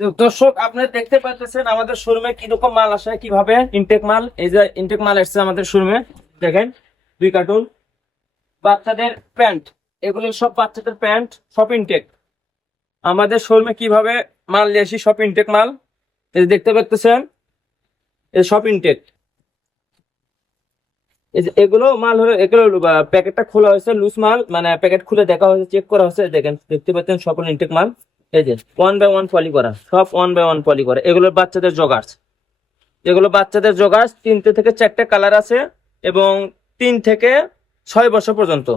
দর্শক আপনারা দেখতে পাচ্ছেন আমাদের শোরুমে কীরকম মাল আসে, কীভাবে? ইনটেক মাল, এই যে ইনটেক মাল এসছে আমাদের শোরুমে, দেখেন, দুই কার্টুন। বাচ্চাদের প্যান্ট, এগুলো সব বাচ্চাদের প্যান্ট, সব ইনটেক আমাদের শোরুমে কীভাবে মাল নিয়ে আসি, সব ইনটেক মাল? এই যে দেখতে পাচ্ছেন, এই সব ইনটেক এগুলো মাল হলো, এগুলো প্যাকেটটা খোলা হয়েছে লুজ মাল মানে প্যাকেট খুলে দেখা হয়েছে চেক করা হয়েছে, দেখেন, দেখতে পাচ্ছেন সব ইনটেক মাল। এই যে ওয়ান বাই ওয়ান পলি করা, সব ওয়ান বাই ওয়ান পলি করা এগুলো বাচ্চাদের জগার্স এগুলো বাচ্চাদের জগার্স তিনটে থেকে চারটে কালার আছে এবং তিন থেকে ছয় বছর পর্যন্ত।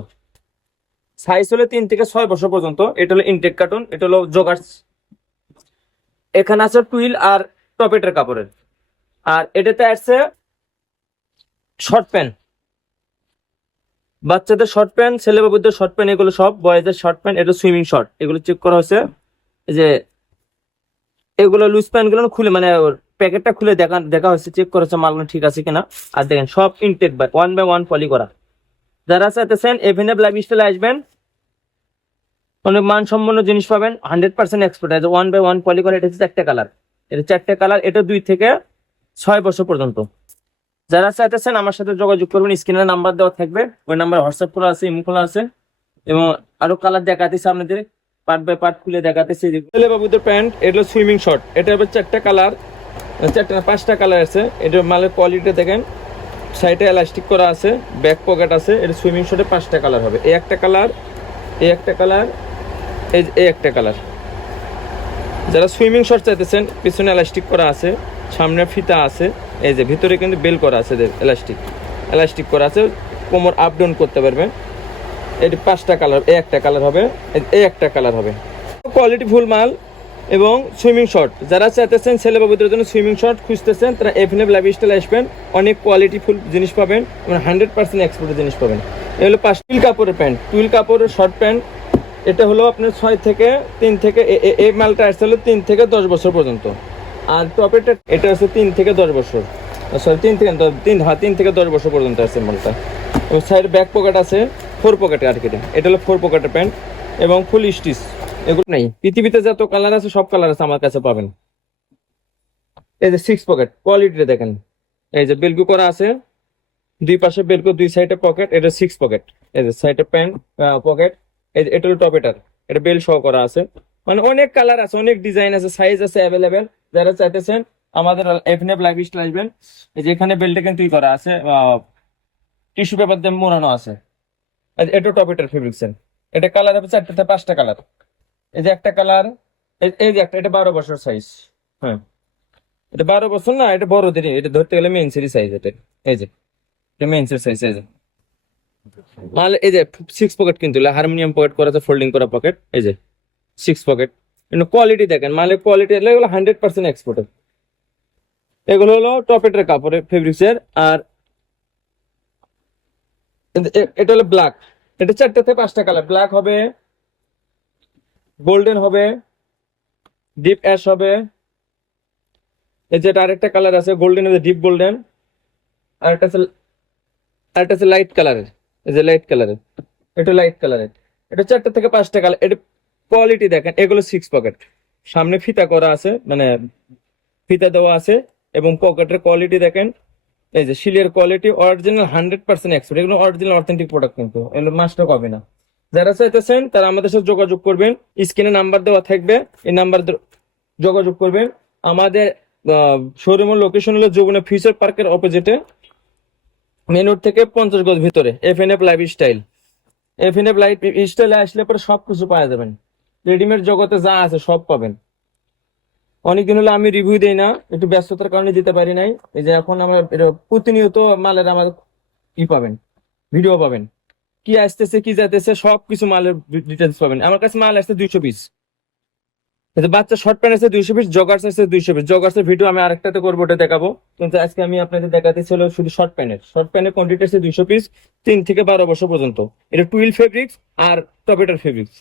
সাইজ হলো তিন থেকে ছয় বছর পর্যন্ত, এটা হলো ইনটেক কার্টুন এটা হলো জগার্স এখানে আছে টুইল আর টপেটের কাপড়ের। আর এটাতে আছে শর্ট প্যান্ট বাচ্চাদের শর্ট প্যান্ট ছেলে বাবুদের শর্ট প্যান্ট এগুলো সব বয়েজের শর্ট প্যান্ট এটা সুইমিং শর্ট এগুলো চেক করা হয়েছে। যে এগুলো লুজ প্যান্টগুলো খুলে মানে প্যাকেটটা খুলে দেখা দেখা হয়েছে চেক করেছে মালগুলো ঠিক আছে কিনা। আর দেখেন, সব intact by one by one poly করা। যারা চাইতেছেন এভেনে লাইফ স্টাইলে আসবেন। অনেক মানসম্পন্ন জিনিস পাবেন হান্ড্রেড পার্সেন্ট এক্সপোর্ট আছে ওয়ান বাই ওয়ান পলি করা, এটা হচ্ছে চারটে কালার এটা চারটে কালার এটা দুই থেকে ছয় বছর পর্যন্ত। যারা চাইতেছেন আমার সাথে যোগাযোগ করবেন, স্ক্রিনে নাম্বার দেওয়া থাকবে। ওই নাম্বার হোয়াটসঅ্যাপ খোলা আছে ইমো খোলা আছে। এবং আরও কালার দেখাতেছে আপনাদের। পার্ট বাই পার্ট খুলে দেখাতেছে। ছেলে বাবুদের প্যান্ট, এটা সুইমিং শর্ট এটা হবে চারটা কালার, চারটা পাঁচটা কালার আছে। এটা মালের কোয়ালিটি দেখেন সাইডে এলাস্টিক করা আছে ব্যাক পকেট আছে, এটা সুইমিং শর্টে পাঁচটা কালার হবে। এই একটা কালার, এই একটা কালার, এই এই একটা কালার। যারা সুইমিং শর্ট চাইতেছেন, পিছনে এলাস্টিক করা আছে, সামনে ফিতা আছে, এই যে, ভিতরে কিন্তু বেল করা আছে এলাস্টিক এলাস্টিক করা আছে, কোমর আপ ডাউন করতে পারবেন। এটি পাঁচটা কালার এই একটা কালার হবে এই- একটা কালার হবে। কোয়ালিটি ফুল মাল এবং সুইমিং শর্ট যারা চাইতেছেন ছেলে বাবুদের জন্য সুইমিং শর্ট খুঁজতেছেন, তারা এফএনএফ লাইফ স্টাইল আসবেন, অনেক কোয়ালিটি ফুল জিনিস পাবেন, এবং হান্ড্রেড পার্সেন্ট এক্সপোর্টের জিনিস পাবেন। এ হলো পাঁচ টুইল কাপড়ের প্যান্ট। টুইল কাপড়ের শর্ট প্যান্ট, এটা হলো আপনার ছয় থেকে তিন থেকে এই মালটা আসছে হলো তিন থেকে দশ বছর পর্যন্ত। আর টপেরটা এটা হচ্ছে তিন থেকে দশ বছর। সরি তিন থেকে তিন হ্যাঁ তিন থেকে দশ বছর পর্যন্ত আছে মালটা। এবং সাইড ব্যাক পকেট আছে। ফোর পকেটে আর কি এটা। হলো ফোর পকেটের প্যান্ট এবং ফুল স্টিচ। এগুলো নেই। পৃথিবীতে যত কালার আছে, সব কালার আছে আমার কাছে পাবেন। এই যে সিক্স পকেট কোয়ালিটিটা দেখেন। এই যে বেলকু করা আছে, দুই পাশে বেলকু, দুই সাইডে পকেট এটা সিক্স পকেট এই যে সাইডে প্যান্ট পকেট এই যে এটা হলো টপেটার এটা বেল সহ করা আছে। মানে অনেক কালার আছে, অনেক ডিজাইন আছে সাইজ আছে অ্যাভেলেবেল যারা চাইতেছেন, আমাদের এফএনএফ লাইফ স্টাইল আসবেন। এই যে এখানে বেলটা কিন্তু করা আছে টিস্যু পেপার দিয়ে মোড়ানো আছে। এটা টপেটার ফেব্রিক্সের এটা কালার হবে চারটে থেকে পাঁচটা কালার এই যে একটা কালার এই যে একটা, এটা বারো বছর সাইজ হ্যাঁ। এটা বারো বছর না, এটা বড়দের এটা ধরতে গেলে মেন সিরি সাইজ এটা এই যে, এটা মেন সিরি সাইজ এই যে। মাল এই যে সিক্স পকেট কিন্তু হারমোনিয়াম পকেট করা আছে ফোল্ডিং করা পকেট এই যে সিক্স পকেট কিন্তু কোয়ালিটি দেখেন, মালের কোয়ালিটি এগুলো হান্ড্রেড পার্সেন্ট এক্সপোর্টের এগুলো হলো টপেটের কাপড়ের ফেব্রিক্সের আর এটা হলো ব্ল্যাক এটা চারটে থেকে পাঁচটা কালার ব্ল্যাক হবে গোল্ডেন হবে ডিপ অ্যাশ হবে। এই যেটা আরেকটা কালার আছে গোল্ডেন ডিপ গোল্ডেন আর একটা আছে আর একটা আছে লাইট কালারের এই যে লাইট কালারের এটা লাইট কালারের এটা চারটে থেকে পাঁচটা কালার এটা কোয়ালিটি দেখেন, এগুলো সিক্স পকেট সামনে ফিতা করা আছে মানে ফিতা দেওয়া আছে, এবং পকেটের কোয়ালিটি দেখেন। এই যে শিলের quality original hundred percent export এগুলো অরিজিনাল অথেন্টিক প্রোডাক্ট কিন্তু, এগুলো মাস্টার কপি না। যারা চাইতেছেন, তারা আমাদের সাথে যোগাযোগ করবেন। স্ক্রিনে নাম্বার দেওয়া থাকবে। এই নাম্বার যোগাযোগ করবেন। আমাদের শোরুমের লোকেশন হলো যমুনা ফিউচার পার্কের অপোজিটে মেন রোড থেকে পঞ্চাশ গজ ভিতরে। F N F lifestyle F N F life স্টাইলে আসলে পরে সব কিছু পাওয়া যাবেন। রেডিমেড জগতে যা আছে সব পাবেন। অনেকদিন হলো আমি রিভিউ দেই না, একটু ব্যস্ততার কারণে দিতে পারি নাই। এই যে এখন আমার প্রতিনিয়ত মালের আমার ই পাবেন ভিডিও পাবেন। কি আসতেছে, কি যাইতেছে সব কিছু মালের ডিটেলস পাবেন। আমার কাছে মাল আসছে দুইশো পিস বাচ্চা শর্ট প্যান্ট আছে দুইশো পিস জগার্স আছে দুইশো পিস জগার্সের ভিডিও আমি আরেকটাতে করব, ওটা দেখাবো। কিন্তু আজকে আমি আপনাদের দেখাতে ছিল শুধু শর্ট প্যান্টের শর্ট প্যান্টের কোয়ান্টিটি আছে দুইশো পিস তিন থেকে বারো বছর পর্যন্ত। এটা টুইল ফেব্রিক্স আর টপেটার ফেব্রিক্স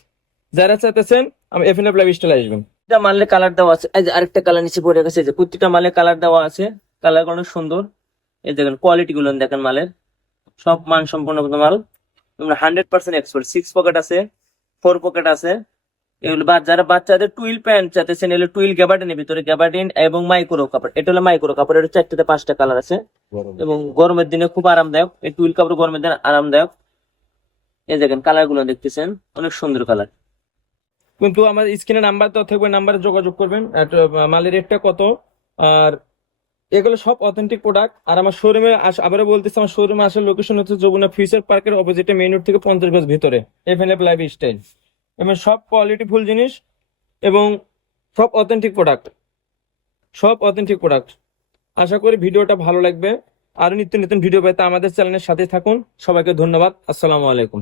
যারা চাইতেছেন, আমি F N F life style আসবেন। এটা মালের কালার দেওয়া আছে। এই যে আরেকটা কালার নিচে পড়ে গেছে এই যে প্রত্যেকটা মালের কালার দেওয়া আছে। কালারগুলো সুন্দর। এই দেখেন কোয়ালিটি গুলো দেখেন মালের। সব মান সম্পন্ন মাল। তোমরা hundred percent export six pocket আছে ফোর পকেট আছে। এগুলো বা- যারা বাচ্চাদের টুইল প্যান্ট চাইতেছেন এগুলো টুইল গ্যাবার্ডিনের ভিতরে গ্যাবার্ডিন এবং মাইক্রো কাপড়। এটা হলো মাইক্রো কাপড় এটা চারটাতে পাঁচটা কালার আছে। এবং গরমের দিনে খুব আরামদায়ক। এই টুইল কাপড় গরমের দিনে আরামদায়ক। এই দেখেন কালারগুলো দেখতেছেন। অনেক সুন্দর কালার কিন্তু আমার স্ক্রিনে নাম্বার তো থাকবে, নাম্বারে যোগাযোগ করবেন। মালের রেটটা কত? আর এগুলো সব অথেন্টিক প্রোডাক্ট আর আমার শোরুমে আবারও বলতেছি, আমার শোরুমে আসার লোকেশন হচ্ছে যমুনা ফিউচার পার্কের অপোজিটে মেইন রোড থেকে পঞ্চাশ গজ ভিতরে। এফএনএফ লাইফ স্টাইল এবং সব কোয়ালিটি ফুল জিনিস এবং সব অথেন্টিক প্রোডাক্ট সব অথেন্টিক প্রোডাক্ট আশা করি ভিডিওটা ভালো লাগবে। আরও নিত্য নতুন ভিডিও পেতে আমাদের চ্যানেলের সাথে থাকুন। সবাইকে ধন্যবাদ। আসসালামু আলাইকুম।